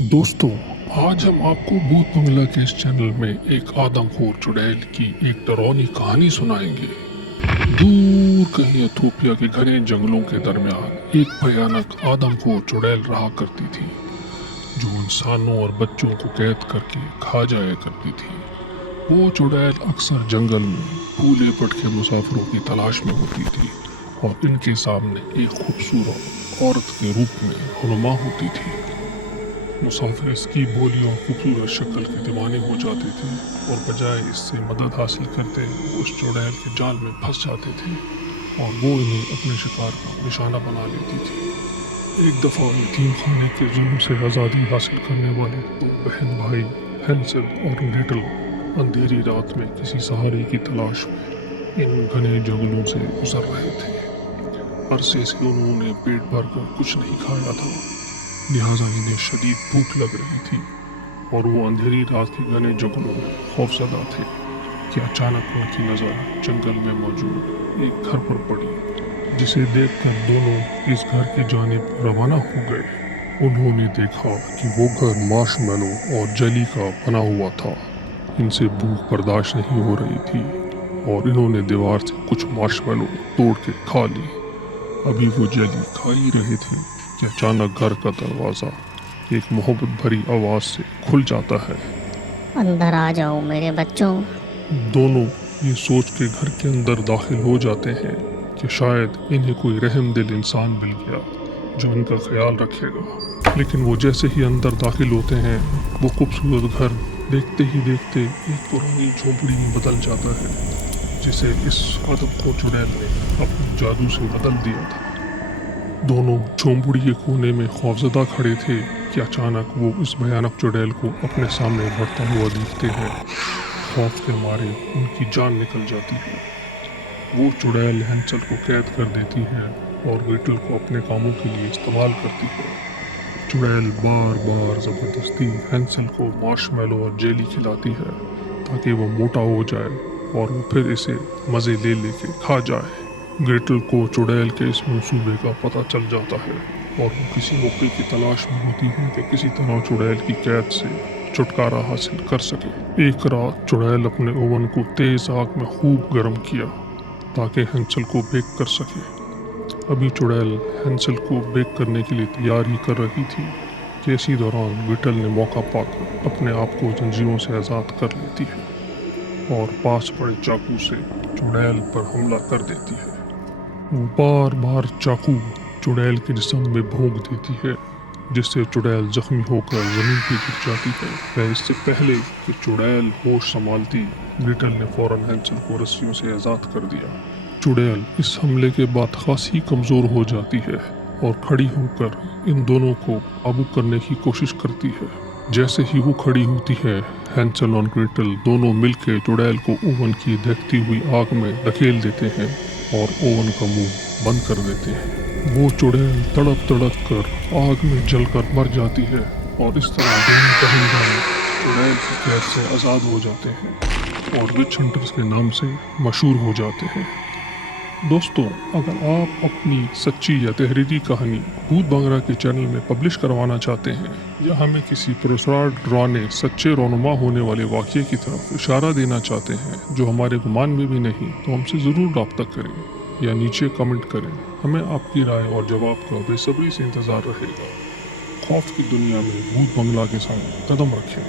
दोस्तों, आज हम आपको भूत बंगला के इस चैनल में एक आदमखोर चुड़ैल की एक डरावनी कहानी सुनाएंगे। दूर कहीं एथोपिया के घने जंगलों के दरमियान एक भयानक आदमखोर चुड़ैल रहा करती थी, जो इंसानों और बच्चों को कैद करके खा जाया करती थी। वो चुड़ैल अक्सर जंगल में भूले भटके मुसाफिरों की तलाश में होती थी और इनके सामने एक खूबसूरत औरत के रूप में रुनुमा होती थी। मुसाफिर इसकी बोली और खूबसूरत शक्ल के दीवाने हो जाते थे और बजाय इससे मदद हासिल करते उस चुड़ैल के जाल में फंस जाते थे और वो इन्हें अपने शिकार का निशाना बना लेती थी। एक दफ़ा यतीम खाने के जुल्म से आज़ादी हासिल करने वाले दो बहन भाई हैंसल और ग्रेटल अंधेरी रात में किसी सहारे की तलाश में इन घने जंगलों से गुजर रहे थे। अरसे से उन्होंने पेट भर कर कुछ नहीं खाया था, लिहाजा इन्हें शदीद भूख लग रही थी और वो अंधेरी रात के घने जंगलों में खौफजदा थे कि अचानक उनकी नज़र जंगल में मौजूद एक घर पर पड़ी, जिसे देखकर दोनों इस घर की जानिब रवाना हो गए। उन्होंने देखा कि वो घर मार्शमैलो और जेली का बना हुआ था। इनसे भूख बर्दाश्त नहीं हो रही थी और इन्होंने दीवार से कुछ मार्शमैलो तोड़ के खा ली। अभी वो जेली खा ही रहे थे कि अचानक घर का दरवाज़ा एक मोहब्बत भरी आवाज़ से खुल जाता है। अंदर आ जाओ मेरे बच्चों। दोनों ये सोच के घर के अंदर दाखिल हो जाते हैं कि शायद इन्हें कोई रहमदिल इंसान मिल गया जो इनका ख्याल रखेगा। लेकिन वो जैसे ही अंदर दाखिल होते हैं, वो खूबसूरत घर देखते ही देखते एक पुरानी झोंपड़ी में बदल जाता है, जिसे इस आदमखोर चुड़ैल ने अपने जादू से बदल दिया था। दोनों झोंपड़ी के कोने में खौफजदा खड़े थे कि अचानक वो इस भयानक चुड़ैल को अपने सामने बढ़ता हुआ देखते हैं। खौफ के मारे उनकी जान निकल जाती है। वो चुड़ैल हैंसल को कैद कर देती है और ग्रेटल को अपने कामों के लिए इस्तेमाल करती है। चुड़ैल बार बार ज़बरदस्ती हैंसल को मार्शमैलो और जेली खिलाती है ताकि वो मोटा हो जाए और वो फिर इसे मज़े ले लेके खा जाए। ग्रेटल को चुड़ैल के इस मंसूबे का पता चल जाता है और वो किसी मौके की तलाश में होती है कि किसी तरह चुड़ैल की कैद से छुटकारा हासिल कर सके। एक रात चुड़ैल अपने ओवन को तेज़ आग में खूब गर्म किया ताकि हैंसल को बेक कर सके। अभी चुड़ैल हैंसल को बेक करने के लिए तैयार ही कर रही थी कि इसी दौरान ग्रेटल ने मौका पाकर अपने आप को जंजीरों से आज़ाद कर लेती है और पास पड़े चाकू से चुड़ैल पर हमला कर देती है। वो बार बार चाकू चुड़ैल के जिस्म में भोंक देती है, जिससे चुड़ैल जख्मी होकर ज़मीन पर गिर जाती है। वह इससे पहले कि चुड़ैल होश संभालती, ग्रेटल ने फौरन हैंसल को रस्सियों से आज़ाद कर दिया। चुड़ैल इस हमले के बाद खासी कमज़ोर हो जाती है और खड़ी होकर इन दोनों को काबू करने की कोशिश करती है। जैसे ही वो खड़ी होती है, हैंसल और ग्रेटल दोनों मिलकर चुड़ैल को ओवन की दहकती हुई आग में धकेल देते हैं और ओवन का मुंह बंद कर देते हैं। वो चुड़ैल तड़प तड़प कर आग में जलकर मर जाती है और इस तरह दोनों पहलवान चुड़ैल की कैद से आज़ाद हो जाते हैं और विच हंटर्स के नाम से मशहूर हो जाते हैं। दोस्तों, अगर आप अपनी सच्ची या तहरीरी कहानी भूत बंगला के चैनल में पब्लिश करवाना चाहते हैं या हमें किसी पुरस्कार डराने सच्चे रोनुमा होने वाले वाक़ये की तरफ इशारा देना चाहते हैं जो हमारे गुमान में भी नहीं, तो हमसे ज़रूर रब्ता करें या नीचे कमेंट करें। हमें आपकी राय और जवाब का बेसब्री से इंतज़ार रहेगा। खौफ की दुनिया में भूत बंगला के साथ कदम रखें।